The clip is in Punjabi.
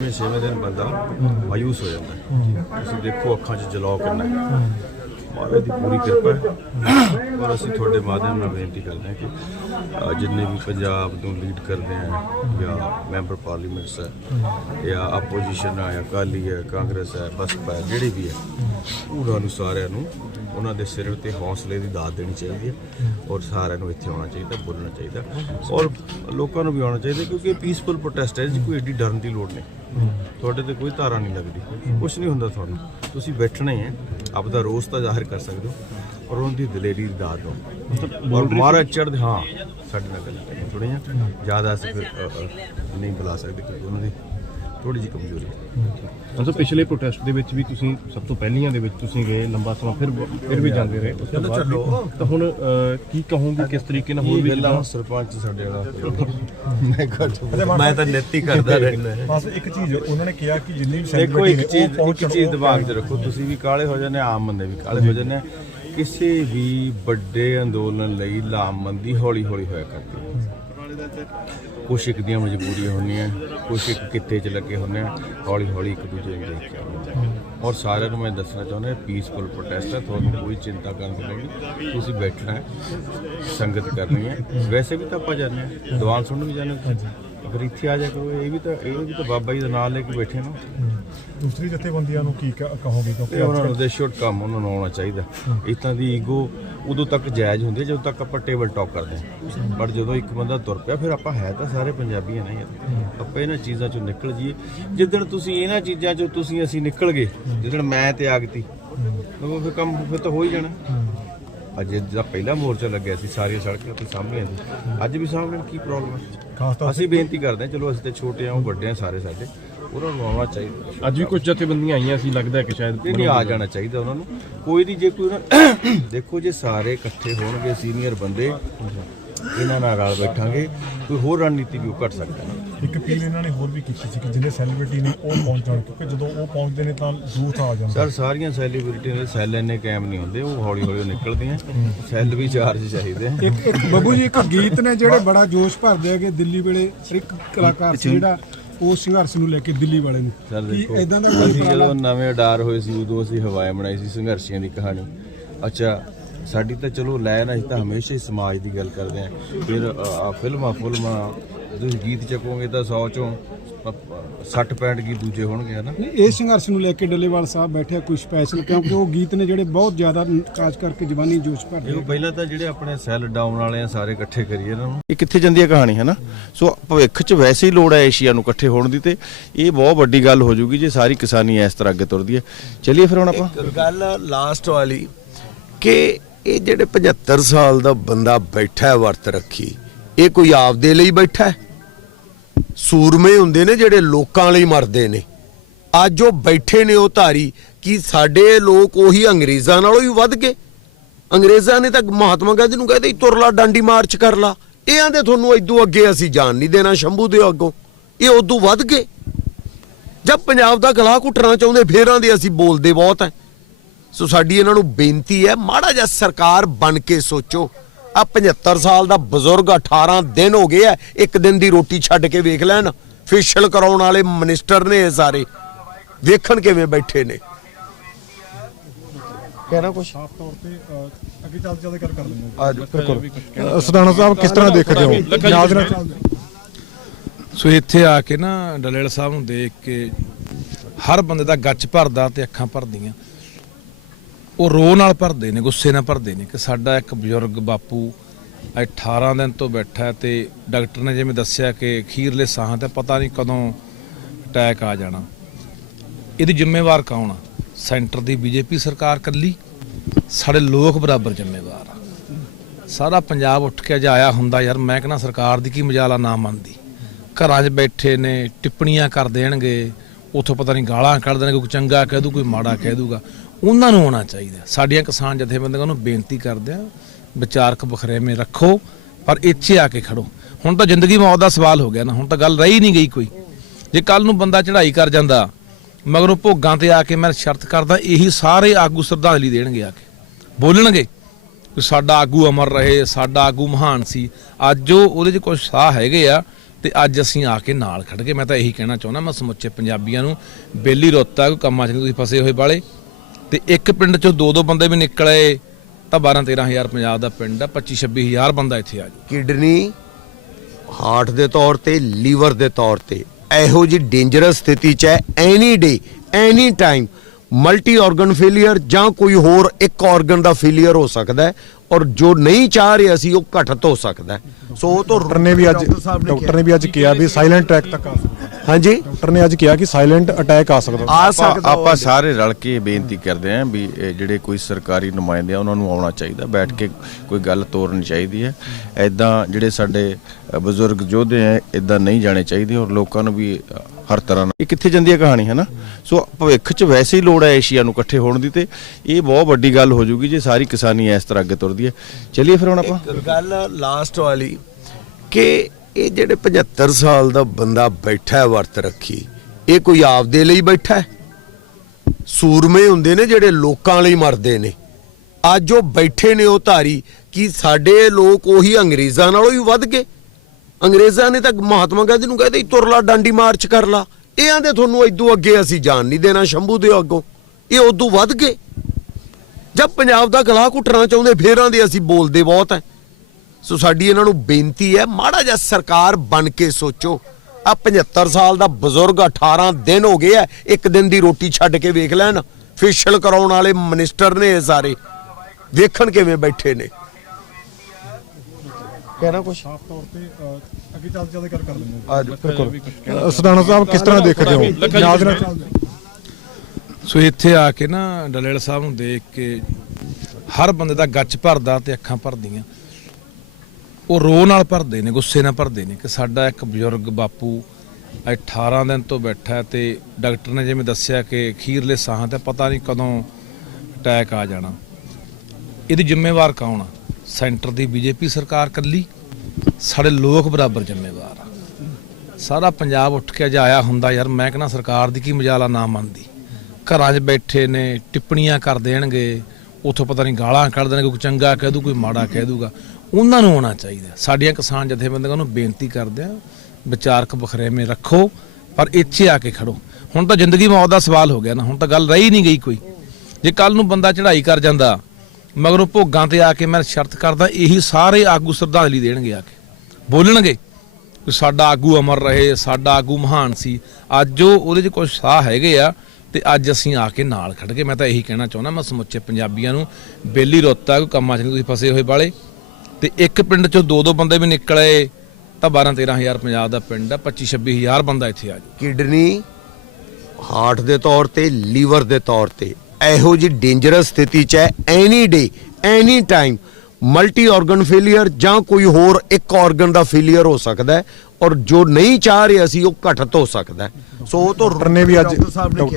ਛੇਵੇਂ ਛੇਵੇਂ ਦਿਨ ਬੰਦਾ ਮਾਯੂਸ ਹੋ ਜਾਂਦਾ ਹੈ। ਤੁਸੀਂ ਦੇਖੋ ਅੱਖਾਂ 'ਚ ਜਲਾਓ ਕਿੰਨਾ ਹੈ ਮਹਾਰਾਜ ਦੀ ਪੂਰੀ ਕਿਰਪਾ ਹੈ ਔਰ ਅਸੀਂ ਤੁਹਾਡੇ ਮਾਧਿਅਮ ਨਾਲ ਬੇਨਤੀ ਕਰਦੇ ਹਾਂ ਕਿ ਅ, ਜਿੰਨੇ ਵੀ ਪੰਜਾਬ ਨੂੰ ਲੀਡ ਕਰਦੇ ਆ ਜਾਂ ਮੈਂਬਰ ਪਾਰਲੀਮੈਂਟਸ ਹੈ ਜਾਂ ਆਪੋਜੀਸ਼ਨ ਹੈ ਜਾਂ ਅਕਾਲੀ ਹੈ ਕਾਂਗਰਸ ਹੈ ਬਸਪਾ ਹੈ ਜਿਹੜੇ ਵੀ ਹੈ ਉਹਨਾਂ ਨੂੰ ਸਾਰਿਆਂ ਨੂੰ ਉਹਨਾਂ ਦੇ ਸਿਰ ਉੱਤੇ ਹੌਸਲੇ ਦੀ ਦਾਤ ਦੇਣੀ ਚਾਹੀਦੀ ਹੈ ਔਰ ਸਾਰਿਆਂ ਨੂੰ ਇੱਥੇ ਆਉਣਾ ਚਾਹੀਦਾ ਬੋਲਣਾ ਚਾਹੀਦਾ ਔਰ ਲੋਕਾਂ ਨੂੰ ਵੀ ਆਉਣਾ ਚਾਹੀਦਾ ਕਿਉਂਕਿ ਇਹ ਪੀਸਫੁਲ ਪ੍ਰੋਟੈਸਟ ਹੈ ਜੀ ਕੋਈ ਏਡੀ ਡਰਨ ਦੀ ਲੋੜ ਨਹੀਂ। ਤੁਹਾਡੇ ਤੇ ਕੋਈ ਧਾਰਾ ਨਹੀਂ ਲੱਗਦੀ ਕੁਝ ਨਹੀਂ ਹੁੰਦਾ ਤੁਹਾਨੂੰ। ਤੁਸੀਂ ਬੈਠਣਾ ਹੀ ਹੈ ਆਪਦਾ ਰੋਸ ਤਾਂ ਜ਼ਾਹਿਰ ਕਰ ਸਕਦੇ ਹੋ। ਔਰ ਉਹਨਾਂ ਦੀ ਦਲੇਰੀ ਦੀ ਦਾਤ ਦਿਓ ਔਰ ਮਾਰਾ ਚੜ੍ਹਦੇ ਹਾਂ ਸਾਡੇ ਨਾਲ ਗੱਲ ਥੋੜੀ ਜਿਹਾ ਜ਼ਿਆਦਾ ਅਸੀਂ ਨਹੀਂ ਬੁਲਾ ਸਕਦੇ ਕਿਉਂਕਿ ਉਹਨਾਂ ਦੀ ਥੋੜੀ ਜਿਹੀ ਕਮਜ਼ੋਰੀ ਹੈ। ਅੰਸੋ ਪਿਛਲੇ ਪ੍ਰੋਟੈਸਟ ਦੇ ਵਿੱਚ ਵੀ ਤੁਸੀਂ ਸਭ ਤੋਂ ਪਹਿਲੀਆਂ ਦੇ ਵਿੱਚ ਤੁਸੀਂ ਗਏ ਲੰਬਾ ਸਮਾਂ ਫਿਰ ਫਿਰ ਵੀ ਜਾਂਦੇ ਰਹੇ ਉਸ ਤੋਂ ਬਾਅਦ ਤਾਂ ਹੁਣ ਕੀ ਕਹੋਗੇ ਕਿਸ ਤਰੀਕੇ ਨਾਲ ਹੋਰ ਵੀ ਗੱਲਾਂ ਹੁਣ ਸਰਪੰਚ ਸਾਡੇ ਨਾਲ ਮੈਂ ਕਰ ਮੈਂ ਤਾਂ ਨੇਤੀ ਕਰਦਾ ਰਹਿੰਦਾ। ਬਸ ਇੱਕ ਚੀਜ਼ ਉਹਨਾਂ ਨੇ ਕਿਹਾ ਕਿ ਜਿੰਨੀ ਵੀ ਦੇਖੋ celebrity ਇੱਕ ਚੀਜ਼ ਇੱਕ ਚੀਜ਼ ਦਿਮਾਗ 'ਚ ਰੱਖੋ ਤੁਸੀਂ ਵੀ ਕਾਲੇ ਹੋ ਜਾਂਦੇ ਆਮ ਬੰਦੇ ਵੀ ਕਾਲੇ ਹੋ ਜਾਂਦੇ ਆ। ਕਿਸੇ ਵੀ ਵੱਡੇ ਅੰਦੋਲਨ ਲਈ ਲਾਮਬੰਦੀ ਹੌਲੀ ਹੌਲੀ ਹੋਇਆ ਕਰਦੀ ਹੈ। ਕੁਛ ਇੱਕ ਦੀਆਂ ਮਜਬੂਰੀਆਂ ਹੁੰਦੀਆਂ, ਕੁਛ ਇੱਕ ਕਿੱਤੇ 'ਚ ਲੱਗੇ ਹੁੰਦੇ ਆ ਹੌਲੀ ਹੌਲੀ ਇੱਕ ਦੂਜੇ ਨੂੰ ਦੇਖ ਕੇ ਆਉਂਦੇ ਔਰ ਸਾਰਿਆਂ ਨੂੰ ਮੈਂ ਦੱਸਣਾ ਚਾਹੁੰਦਾ ਪੀਸਫੁਲ ਪ੍ਰੋਟੈਸਟ ਹੈ ਤੁਹਾਨੂੰ ਕੋਈ ਚਿੰਤਾ ਕਰਨ ਦੀ ਨਹੀਂ। ਤੁਸੀਂ ਬੈਠਣਾ ਹੈ, ਸੰਗਤ ਕਰਨੀ ਹੈ। ਵੈਸੇ ਵੀ ਤਾਂ ਆਪਾਂ ਜਾਂਦੇ ਹਾਂ। ਦੀਵਾਨ ਸੁਣਨ ਵੀ ਜਾਂਦੇ ਹਾਂ ਅਗਰ ਇੱਥੇ ਆ ਜਾ ਕਰੋ ਇਹ ਵੀ ਤਾਂ ਇਹ ਵੀ ਤਾਂ ਬਾਬਾ ਜੀ ਦਾ ਨਾਮ ਲੈ ਕੇ ਬੈਠੇ ਨਾ। ਦੂਸਰੀ ਜਥੇਬੰਦੀਆਂ ਨੂੰ ਕੀ ਕ- ਕਹੋਗੇ? ਤੇ ਕਿਉਂਕਿ ਉਹਨਾਂ ਨੂੰ ਦੇ ਸ਼ੁੱਡ ਕੰਮ ਉਹਨਾਂ ਨੂੰ ਆਉਣਾ ਚਾਹੀਦਾ। ਇਤਾਂ ਦੀ ਈਗੋ ਉਦੋਂ ਤੱਕ ਜਾਇਜ਼ ਹੁੰਦੀ ਹੈ ਜਦੋਂ ਤੱਕ ਆਪਾਂ ਟੇਬਲ ਟਾਕ ਕਰਦੇ ਹਾਂ। ਪਰ ਜਦੋਂ ਇੱਕ ਬੰਦਾ ਤੁਰ ਪਿਆ ਫਿਰ ਆਪਾਂ ਹੈ ਤਾਂ ਸਾਰੇ ਪੰਜਾਬੀ ਆ। ਨਾ ਯਾਰ ਆਪਾਂ ਇਹਨਾਂ ਚੀਜ਼ਾਂ ਚੋਂ ਨਿਕਲ ਜਾਈਏ। ਜਿੱਦਣ ਤੁਸੀਂ ਇਹਨਾਂ ਚੀਜ਼ਾਂ ਚੋਂ ਤੁਸੀਂ ਅਸੀਂ ਨਿਕਲ ਗਏ ਜਿੱਦਣ ਮੈਂ ਤੇ ਆਗਤੀ। ਉਹ ਫਿਰ ਕੰਮ ਫਿਰ ਤਾਂ ਹੋ ਹੀ ਜਾਣਾ। ਅੱਜ ਜਿਹੜਾ ਪਹਿਲਾ ਮੋਰਚਾ ਲੱਗਿਆ ਸੀ ਸਾਰੀਆਂ ਸੜਕਾਂ ਤੇ ਸਾਹਮਣੇ ਸੀ। ਅੱਜ ਵੀ ਸਾਹਮਣੇ ਕੀ ਪ੍ਰੋਬਲਮ ਹੈ ਖਾਸ ਤੌਰ ਅਸੀਂ ਬੇਨਤੀ ਕਰਦੇ ਹਾਂ ਚਲੋ ਅਸੀਂ ਤੇ ਛੋਟੇ ਆ ਉਹ ਵੱਡੇ ਆ ਸਾਰੇ ਸਾਡੇ ਉਹਨਾਂ ਨੂੰ ਆਉਣਾ ਚਾਹੀਦਾ। ਅੱਜ ਵੀ ਕੁਝ ਜਥੇਬੰਦੀਆਂ ਆਈਆਂ ਸੀ ਲੱਗਦਾ ਹੈ ਕਿ ਸ਼ਾਇਦ ਨਹੀਂ ਆ ਜਾਣਾ ਚਾਹੀਦਾ ਉਹਨਾਂ ਨੂੰ। ਕੋਈ ਨਹੀਂ ਜੇ ਕੋਈ ਦੇਖੋ ਜੇ ਸਾਰੇ ਇਕੱਠੇ ਹੋਣਗੇ ਸੀਨੀਅਰ ਬੰਦੇ ਇਹਨਾਂ ਨਾਲ ਰਲ ਬੈਠਾਂਗੇ ਕੋਈ ਹੋਰ ਰਣਨੀਤੀ ਵੀ ਉਹ ਘਟ ਸਕਦਾ ਹੈ। ਇੱਕ ਅਪੀਲ ਇਹਨਾਂ ਨੇ ਹੋਰ ਵੀ ਕੀਤੀ ਸੀ ਕਿ ਜਿਹੜੇ ਸੈਲੀਬ੍ਰਿਟੀ ਨੇ ਉਹ ਪਹੁੰਚਣ ਕਿਉਂਕਿ ਜਦੋਂ ਉਹ ਪਹੁੰਚਦੇ ਨੇ ਤਾਂ ਯੂਥ ਆ ਜਾਂਦਾ ਸਰ ਸਾਰੀਆਂ ਸੈਲੀਬ੍ਰਿਟੀ ਦੇ ਸੈੱਲ ਇੰਨੇ ਕਾਇਮ ਨਹੀਂ ਹੁੰਦੇ ਉਹ ਹੌਲੀ ਹੌਲੀ ਨਿਕਲਦੇ ਆ ਸੈੱਲ ਵੀ ਚਾਰਜ ਚਾਹੀਦੇ ਆ। ਇੱਕ ਇੱਕ ਬੱਬੂ ਜੀ ਇੱਕ ਗੀਤ ਨੇ ਜਿਹੜੇ ਬੜਾ ਜੋਸ਼ ਭਰਦੇ ਹੈਗੇ ਦਿੱਲੀ ਵੇਲੇ ਇੱਕ ਕਲਾਕਾਰ ਸੀ ਜਿਹੜਾ ਉਹ ਸੰਘਰਸ਼ ਨੂੰ ਲੈ ਕੇ ਦਿੱਲੀ ਵਾਲੇ ਨੂੰ। ਸਰ ਦੇਖੋ ਇਦਾਂ ਦਾ ਕੋਈ ਜਦੋਂ ਨਵੇਂ ਅਡਾਰ ਹੋਏ ਸੀ ਉਦੋਂ ਅਸੀਂ ਹਵਾਏ ਬਣਾਈ ਸੀ ਸੰਘਰਸ਼ੀਆਂ ਦੀ ਕਹਾਣੀ। ਅੱਛਾ ਸਾਡੀ ਤਾਂ ਚਲੋ ਲੈ ਨਾ ਅਸੀਂ ਤਾਂ ਹਮੇਸ਼ਾ ਹੀ ਸਮਾਜ ਦੀ ਗੱਲ ਕਰਦੇ ਆਂ ਫਿਰ ਆ ਫਿਲਮਾਂ ਫਿਲਮਾਂ ਤੁਸੀਂ ਗੀਤ ਚੱਕੋਗੇ ਤਾਂ 100 ਚੋਂ 60 65 ਗੀਤ ਦੂਜੇ ਹੋਣਗੇ ਹਨਾ? ਨਹੀਂ ਇਹ ਸੰਘਰਸ਼ ਨੂੰ ਲੈ ਕੇ ਡੱਲੇਵਾਲ ਸਾਹਿਬ ਬੈਠਿਆ ਕੋਈ ਸਪੈਸ਼ਲ ਕਿਉਂਕਿ ਉਹ ਗੀਤ ਨੇ ਜਿਹੜੇ ਬਹੁਤ ਜ਼ਿਆਦਾ ਖਾਸ ਕਰਕੇ ਜਵਾਨੀ ਜੋਸ਼ ਭਰਦੇ ਇਹੋ ਪਹਿਲਾਂ ਤਾਂ ਜਿਹੜੇ ਆਪਣੇ ਸੈੱਲ ਡਾਊਨ ਵਾਲੇ ਆ ਸਾਰੇ ਇਕੱਠੇ ਕਰੀਏ ਇਹਨਾਂ ਨੂੰ ਇਹ ਕਿੱਥੇ ਜਾਂਦੀ ਹੈ ਕਹਾਣੀ ਹੈ ਨਾ ਸੋ ਭਵਿੱਖ 'ਚ ਵੈਸੇ ਹੀ ਲੋੜ ਹੈ ਏਸ਼ੀਆ ਨੂੰ ਇਕੱਠੇ ਹੋਣ ਦੀ ਤੇ ਇਹ ਬਹੁਤ ਵੱਡੀ ਗੱਲ ਹੋ ਜਾਊਗੀ ਜੇ ਸਾਰੀ ਕਿਸਾਨੀ ਇਸ ਤਰ੍ਹਾਂ ਅੱਗੇ ਤੁਰਦੀ ਹੈ। ਚਲਿਏ ਫਿਰ ਹੁਣ ਆਪਾਂ। ਗੱਲ ਲਾਸਟ ਵਾਲੀ ਕਿ ਇਹ ਜਿਹੜੇ 75 ਸਾਲ ਦਾ ਬੰਦਾ ਬੈਠਾ ਵਰਤ ਰੱਖੀ, ਇਹ ਕੋਈ ਆਪਦੇ ਲਈ ਬੈਠਾ ਸੂਰਮੇ ਹੁੰਦੇ ਨੇ ਜਿਹੜੇ ਲੋਕਾਂ ਲਈ ਮਰਦੇ ਨੇ। ਅੱਜ ਉਹ ਬੈਠੇ ਨੇ ਉਹ ਧਾਰੀ, ਕਿ ਸਾਡੇ ਲੋਕ ਉਹੀ ਅੰਗਰੇਜ਼ਾਂ ਨਾਲੋਂ ਵੀ ਵੱਧ ਗਏ? ਅੰਗਰੇਜ਼ਾਂ ਨੇ ਤਾਂ ਮਹਾਤਮਾ ਗਾਂਧੀ ਨੂੰ ਕਹਿੰਦੇ ਤੁਰ ਲਾ ਡਾਂਡੀ ਮਾਰਚ ਕਰ ਲਾ। ਇਹ ਆਂਦੇ, ਤੁਹਾਨੂੰ ਇਦੋਂ ਅੱਗੇ ਅਸੀਂ ਜਾਣ ਨਹੀਂ ਦੇਣਾ, ਸ਼ੰਭੂ ਦੇ ਅੱਗੋਂ। ਇਹ ਉਦੋਂ ਵੱਧ ਗਏ। ਜਦ ਪੰਜਾਬ ਦਾ ਗਲਾ ਘੁੱਟਣਾ ਚਾਹੁੰਦੇ, ਫੇਰ ਆਂਦੇ ਅਸੀਂ ਬੋਲਦੇ ਬਹੁਤ ਹੈ। ਸੋ ਸਾਡੀ ਇਹਨਾਂ ਨੂੰ ਬੇਨਤੀ ਹੈ ਮਾੜਾ ਜਿਹਾ ਸਰਕਾਰ ਬਣ ਕੇ ਸੋਚੋ। ਆ 75 ਸਾਲ ਦਾ ਬਜ਼ੁਰਗ 18 ਦਿਨ ਹੋ ਗਏ ਆ ਇੱਕ ਦਿਨ ਦੀ ਰੋਟੀ ਛੱਡ ਕੇ ਵੇਖ ਲੈਣ। ਫੇਸ਼ੀਅਲ ਕਰਾਉਣ ਵਾਲੇ ਮਿਨਿਸਟਰ ਨੇ ਇਹ ਸਾਰੇ। ਵੇਖਣ ਕਿਵੇਂ ਬੈਠੇ ਨੇ। ਕਹਿਣਾ ਕੁਛ? ਸਾਫ਼ ਤੌਰ ਤੇ ਅੱਗੇ ਚੱਲ ਚੱਲ ਕਰ ਕਰ ਲੈਂਦੇ ਆ ਸਦਾਣਾ ਸਾਹਿਬ ਕਿਸ ਤਰ੍ਹਾਂ ਹੋ? ਨਾਲ ਸੋ ਇੱਥੇ ਆ ਕੇ ਨਾ ਡਲੇਲ ਸਾਹਿਬ ਨੂੰ ਦੇਖ ਕੇ ਹਰ ਬੰਦੇ ਦਾ ਗੱਚ ਭਰਦਾ ਤੇ ਅੱਖਾਂ ਭਰਦੀਆਂ। ਉਹ ਰੋ ਨਾਲ ਭਰਦੇ ਨੇ, ਗੁੱਸੇ ਨਾਲ ਭਰਦੇ ਨੇ। ਕਿ ਸਾਡਾ ਇੱਕ ਬਜ਼ੁਰਗ ਬਾਪੂ ਅੱਜ 18 ਦਿਨ ਤੋਂ ਬੈਠਾ ਹੈ ਤੇ ਡਾਕਟਰ ਨੇ ਜਿਵੇਂ ਦੱਸਿਆ ਕਿ ਅਖੀਰਲੇ ਸਾਹਾਂ ਤੇ ਪਤਾ ਨਹੀਂ ਕਦੋਂ ਅਟੈਕ ਆ ਜਾਣਾ। ਇਹਦੀ ਜ਼ਿੰਮੇਵਾਰ ਕੌਣ ਆ? ਸੈਂਟਰ ਦੀ ਬੀਜੇਪੀ ਸਰਕਾਰ ਕੱਲੀ ਸਾਡੇ ਲੋਕ ਬਰਾਬਰ ਜ਼ਿੰਮੇਵਾਰ ਆ। ਸਾਰਾ ਪੰਜਾਬ ਉੱਠ ਕੇ ਅੱਜ ਆਇਆ ਹੁੰਦਾ, ਯਾਰ ਮੈਂ ਕਹਿੰਦਾ ਸਰਕਾਰ ਦੀ ਕੀ ਮਜਾਲਾ ਨਾ ਮੰਨਦੀ। ਘਰਾਂ 'ਚ ਬੈਠੇ ਨੇ, ਟਿੱਪਣੀਆਂ ਕਰ ਦੇਣਗੇ। ਉਥੋਂ ਪਤਾ ਨਹੀਂ ਗਾਲਾਂ ਕੱਢ ਦੇਣਗੇ, ਕੋਈ ਚੰਗਾ ਕਹਿ ਦੂ, ਕੋਈ ਮਾੜਾ ਕਹਿ ਦੂਗਾ। ਉਹਨਾਂ ਨੂੰ ਆਉਣਾ ਚਾਹੀਦਾ। ਸਾਡੀਆਂ ਕਿਸਾਨ ਜਥੇਬੰਦੀਆਂ ਨੂੰ ਬੇਨਤੀ ਕਰਦੇ ਆ ਵਿਚਾਰਕ ਬਖਰੇਵੇਂ ਰੱਖੋ, ਪਰ ਇੱਥੇ ਆ ਕੇ ਖੜੋ। ਹੁਣ ਤਾਂ ਜ਼ਿੰਦਗੀ ਮੌਤ ਦਾ ਸਵਾਲ ਹੋ ਗਿਆ ਨਾ, ਹੁਣ ਤਾਂ ਗੱਲ ਰਹੀ ਨਹੀਂ ਗਈ ਕੋਈ। ਜੇ ਕੱਲ ਨੂੰ ਬੰਦਾ ਚੜ੍ਹਾਈ ਕਰ ਜਾਂਦਾ, ਮਗਰੋਂ ਭੋਗਾਂ ਤੇ ਆ ਕੇ ਮੈਂ ਸ਼ਰਤ ਕਰਦਾ, ਇਹੀ ਸਾਰੇ ਆਗੂ ਸ਼ਰਧਾਂਜਲੀ ਦੇਣਗੇ ਆ ਕੇ। ਬੋਲਣਗੇ ਕਿ ਸਾਡਾ ਆਗੂ ਅਮਰ ਰਹੇ, ਸਾਡਾ ਆਗੂ ਮਹਾਨ ਸੀ। ਅੱਜ ਉਹ ਉਹਦੇ 'ਚ ਕੁਝ ਸਾਹ ਹੈਗੇ ਆ ਤੇ ਅੱਜ ਅਸੀਂ ਆ ਕੇ ਨਾਲ ਖੜ ਗਏ। ਮੈਂ ਤਾਂ ਇਹੀ ਕਹਿਣਾ ਚਾਹੁੰਦਾ, ਮੈਂ ਸਮੁੱਚੇ ਪੰਜਾਬੀਆਂ ਨੂੰ, ਬੇਲੀ ਰੋਤਾ, ਕੋਈ ਕੰਮਾਂ 'ਚ ਨਹੀਂ ਤੁਸੀਂ ਫਸੇ ਹੋਏ ਬਾਲੇ ਤੇ ਇੱਕ ਪਿੰਡ ਚੋਂ ਦੋ ਦੋ ਬੰਦੇ ਵੀ ਨਿਕਲੇ ਤਾਂ 12 13000 ਪੰਜਾਬ ਦਾ ਪਿੰਡ ਆ 25 26000 ਬੰਦਾ ਇੱਥੇ ਆ ਜਾਊ। ਕਿਡਨੀ ਹਾਰਟ ਦੇ ਤੌਰ ਤੇ ਲੀਵਰ ਦੇ ਤੌਰ ਤੇ। ਇਹੋ ਜੀ ਡੇਂਜਰਸ ਸਥਿਤੀ 'ਚ ਹੈ any day any time multi organ failure ਜਾਂ ਕੋਈ ਹੋਰ ਇੱਕ ਆਰਗਨ ਦਾ ਫੇਲਿਅਰ ਹੋ ਸਕਦਾ ਹੈ ਔਰ ਜੋ ਨਹੀਂ ਚਾਹ ਰਿਹਾ ਸੀ ਉਹ ਘਟਤ ਹੋ ਸਕਦਾ ਹੈ। ਸੋ ਉਹ ਤੋਂ ਡਾਕਟਰ ਨੇ ਵੀ ਅੱਜ ਡਾਕਟਰ ਸਾਹਿਬ ਨੇ ਡਾਕਟਰ ਨੇ ਵੀ ਅੱਜ ਕਿਹਾ ਵੀ ਸਾਇਲੈਂਟ ਅਟੈਕ ਤੱਕ ਆ ਸਕਦਾ। ਹਾਂਜੀ। ਡਾਕਟਰ ਨੇ ਅੱਜ ਕਿਹਾ ਕਿ ਸਾਇਲੈਂਟ ਅਟੈਕ ਆ ਸਕਦਾ। ਆ ਸਕਦਾ ਆਪਾਂ ਸਾਰੇ ਰਲ ਕੇ ਬੇਨਤੀ ਕਰਦੇ ਆਂ ਵੀ ਇਹ ਜਿਹੜੇ ਕੋਈ ਸਰਕਾਰੀ ਨੁਮਾਇੰਦੇ ਆ ਉਹਨਾਂ ਨੂੰ ਆਉਣਾ ਚਾਹੀਦਾ ਬੈਠ ਕੇ ਕੋਈ ਗੱਲ ਤੋਰਨੀ ਚਾਹੀਦੀ ਹੈ। ਐਦਾਂ ਜਿਹੜੇ ਸਾਡੇ ਬਜ਼ੁਰਗ ਯੋਧੇ ਆ ਇਦਾਂ ਨਹੀਂ ਜਾਣੇ ਚਾਹੀਦੇ ਔਰ ਲੋਕਾਂ ਨੂੰ ਵੀ ਹਰ ਤਰ੍ਹਾਂ ਨਾਲ ਇਹ ਕਿੱਥੇ ਜਾਂਦੀ ਹੈ ਕਹਾਣੀ ਹੈ ਨਾ? ਸੋ ਭਵਿੱਖ 'ਚ ਵੈਸੇ ਹੀ ਲੋੜ ਹੈ ਏਸ਼ੀਆ ਨੂੰ ਇਕੱਠੇ ਹੋਣ ਦੀ ਤੇ ਇਹ ਬਹੁਤ ਵੱਡੀ ਗੱਲ ਹੋ ਜਾਊਗੀ ਜੇ ਸਾਰੀ ਕਿਸਾਨੀ ਇਸ ਤਰ੍ਹਾਂ ਅੱਗੇ ਤੁਰਦੀ ਹੈ। ਚਲਿਏ ਫਿਰ ਹੁਣ ਆਪਾਂ। ਗੱਲ ਲਾਸਟ ਵਾਲੀ ਕਿ ਇਹ ਜਿਹੜੇ 75 ਸਾਲ ਦਾ ਬੰਦਾ ਬੈਠਾ ਵਰਤ ਰੱਖੀ, ਇਹ ਕੋਈ ਆਪਦੇ ਲਈ ਬੈਠਾ ਸੂਰਮੇ ਹੁੰਦੇ ਨੇ ਜਿਹੜੇ ਲੋਕਾਂ ਲਈ ਮਰਦੇ ਨੇ। ਅੱਜ ਉਹ ਬੈਠੇ ਨੇ ਉਹ ਧਾਰੀ, ਕਿ ਸਾਡੇ ਲੋਕ ਉਹੀ ਅੰਗਰੇਜ਼ਾਂ ਨਾਲੋਂ ਹੀ ਵੱਧ ਗਏ? ਅੰਗਰੇਜ਼ਾਂ ਨੇ ਤਾਂ ਮਹਾਤਮਾ ਗਾਂਧੀ ਨੂੰ ਕਹਿੰਦੇ ਤੁਰ ਲਾ ਡਾਂਡੀ ਮਾਰਚ ਕਰ ਲਾ। ਇਹ ਆਂਦੇ, ਤੁਹਾਨੂੰ ਇਦੋਂ ਅੱਗੇ ਅਸੀਂ ਜਾਣ ਨਹੀਂ ਦੇਣਾ, ਸ਼ੰਭੂ ਦੇ ਅੱਗੋਂ। ਇਹ ਉਦੋਂ ਵੱਧ ਗਏ। ਜਦ ਪੰਜਾਬ ਦਾ ਗਲਾ ਘੁੱਟਣਾ ਚਾਹੁੰਦੇ, ਫੇਰਾਂ ਦੇ ਅਸੀਂ ਬੋਲਦੇ ਬਹੁਤ ਹੈ। ਸੋ ਸਾਡੀ ਇਹਨਾਂ ਨੂੰ ਬੇਨਤੀ ਹੈ ਮਾੜਾ ਜਿਹਾ ਸਰਕਾਰ ਬਣ ਕੇ ਸੋਚੋ। ਆ 75 ਸਾਲ ਦਾ ਬਜ਼ੁਰਗ 18 ਦਿਨ ਹੋ ਗਏ ਆ ਇੱਕ ਦਿਨ ਦੀ ਰੋਟੀ ਛੱਡ ਕੇ ਵੇਖ ਲੈਣ। ਫੇਸ਼ੀਅਲ ਕਰਾਉਣ ਵਾਲੇ ਮਿਨਿਸਟਰ ਨੇ ਇਹ ਸਾਰੇ। ਵੇਖਣ ਕਿਵੇਂ ਬੈਠੇ ਨੇ। ਕਹਿਣਾ ਕੁਛ? ਸਾਫ਼ ਤੌਰ ਤੇ ਅੱਗੇ ਚੱਲ ਚੱਲਦੇ ਕਰ ਕਰ ਲੈਂਦੇ ਸਦਾਨਾ ਸਾਹਿਬ ਕਿਸ ਤਰ੍ਹਾਂ ਦੇਖਦੇ ਹੋ? ਨਾਲ ਸੋ ਇੱਥੇ ਆ ਕੇ ਨਾ ਡਲੇਲ ਸਾਹਿਬ ਨੂੰ ਦੇਖ ਕੇ ਹਰ ਬੰਦੇ ਦਾ ਗੱਚ ਭਰਦਾ ਤੇ ਅੱਖਾਂ ਭਰਦੀਆਂ। ਉਹ ਰੋ ਨਾਲ ਭਰਦੇ ਨੇ, ਗੁੱਸੇ ਨਾਲ ਭਰਦੇ ਨੇ ਕਿ ਸਾਡਾ ਇੱਕ ਬਜ਼ੁਰਗ ਬਾਪੂ ਅੱਜ 18 ਦਿਨ ਤੋਂ ਬੈਠਾ ਹੈ ਤੇ ਡਾਕਟਰ ਨੇ ਜਿਵੇਂ ਦੱਸਿਆ ਕਿ ਖੀਰਲੇ ਸਾਹਾਂ ਤੇ ਪਤਾ ਨਹੀਂ ਕਦੋਂ ਅਟੈਕ ਆ ਜਾਣਾ। ਇਹਦੀ ਜ਼ਿੰਮੇਵਾਰ ਕੌਣ ਆ? ਸੈਂਟਰ ਦੀ ਬੀਜੇਪੀ ਸਰਕਾਰ ਕੱਲੀ ਸਾਡੇ ਲੋਕ ਬਰਾਬਰ ਜ਼ਿੰਮੇਵਾਰ ਆ। ਸਾਰਾ ਪੰਜਾਬ ਉੱਠ ਕੇ ਅੱਜ ਆਇਆ ਹੁੰਦਾ ਯਾਰ, ਮੈਂ ਕਹਿੰਦਾ ਸਰਕਾਰ ਦੀ ਕੀ ਮਜਾਲਾ ਨਾ ਮੰਨਦੀ। ਘਰਾਂ 'ਚ ਬੈਠੇ ਨੇ, ਟਿੱਪਣੀਆਂ ਕਰ ਦੇਣਗੇ, ਉਥੋਂ ਪਤਾ ਨਹੀਂ ਗਾਲਾਂ ਕੱਢ ਦੇਣਗੇ, ਕੋਈ ਚੰਗਾ ਕਹਿ ਦੂ, ਕੋਈ ਮਾੜਾ ਕਹਿ ਦੂਗਾ। ਉਹਨਾਂ ਨੂੰ ਆਉਣਾ ਚਾਹੀਦਾ। ਸਾਡੀਆਂ ਕਿਸਾਨ ਜਥੇਬੰਦੀਆਂ ਨੂੰ ਬੇਨਤੀ ਕਰਦੇ ਆ ਵਿਚਾਰਕ ਬਖਰੇਵੇਂ ਰੱਖੋ, ਪਰ ਇੱਥੇ ਆ ਕੇ ਖੜੋ। ਹੁਣ ਤਾਂ ਜ਼ਿੰਦਗੀ ਮੌਤ ਦਾ ਸਵਾਲ ਹੋ ਗਿਆ ਨਾ, ਹੁਣ ਤਾਂ ਗੱਲ ਰਹੀ ਨਹੀਂ ਗਈ ਕੋਈ। ਜੇ ਕੱਲ ਨੂੰ ਬੰਦਾ ਚੜ੍ਹਾਈ ਕਰ ਜਾਂਦਾ, ਮਗਰੋਂ ਭੋਗਾਂ ਤੇ ਆ ਕੇ ਮੈਂ ਸ਼ਰਤ ਕਰਦਾ, ਇਹੀ ਸਾਰੇ ਆਗੂ ਸ਼ਰਧਾਂਜਲੀ ਦੇਣਗੇ ਆ ਕੇ। ਬੋਲਣਗੇ ਕਿ ਸਾਡਾ ਆਗੂ ਅਮਰ ਰਹੇ, ਸਾਡਾ ਆਗੂ ਮਹਾਨ ਸੀ। ਅੱਜ ਉਹ ਉਹਦੇ 'ਚ ਕੁਝ ਸਾਹ ਹੈਗੇ ਆ ਤੇ ਅੱਜ ਅਸੀਂ ਆ ਕੇ ਨਾਲ ਖੜ ਗਏ। ਮੈਂ ਤਾਂ ਇਹੀ ਕਹਿਣਾ ਚਾਹੁੰਦਾ, ਮੈਂ ਸਮੁੱਚੇ ਪੰਜਾਬੀਆਂ ਨੂੰ, ਬੇਲੀ ਰੋਤਾ ਕੋਈ ਕੰਮਾਂ 'ਚ ਨਹੀਂ ਤੁਸੀਂ ਫਸੇ ਹੋਏ ਬਾਲੇ। ਤੇ ਇੱਕ ਪਿੰਡ 'ਚੋਂ ਦੋ ਦੋ ਬੰਦੇ ਵੀ ਨਿਕਲੇ ਤਾਂ 12 13000 ਪੰਜਾਬ ਦਾ ਪਿੰਡ ਆ 25 26000 ਬੰਦਾ ਇੱਥੇ ਆ ਜਾਊ ਕਿਡਨੀ ਹਾਰਟ ਦੇ ਤੌਰ ਤੇ ਲੀਵਰ ਦੇ ਤੌਰ ਤੇ ਇਹੋ ਜੀ ਡੇਂਜਰਸ ਸਥਿਤੀ 'ਚ ਹੈ any day any time multi organ failure ਜਾਂ ਕੋਈ ਹੋਰ ਇੱਕ ਆਰਗਨ ਦਾ ਫੇਲਿਅਰ ਹੋ ਸਕਦਾ ਹੈ ਔਰ ਜੋ ਨਹੀਂ ਚਾਹ ਰਿਹਾ ਸੀ ਉਹ ਘਟਤ ਹੋ ਸਕਦਾ। ਸੋ ਉਹ ਤੋਂ ਡਾਕਟਰ ਨੇ ਵੀ ਅੱਜ ਡਾਕਟਰ ਸਾਹਿਬ ਨੇ ਡਾਕਟਰ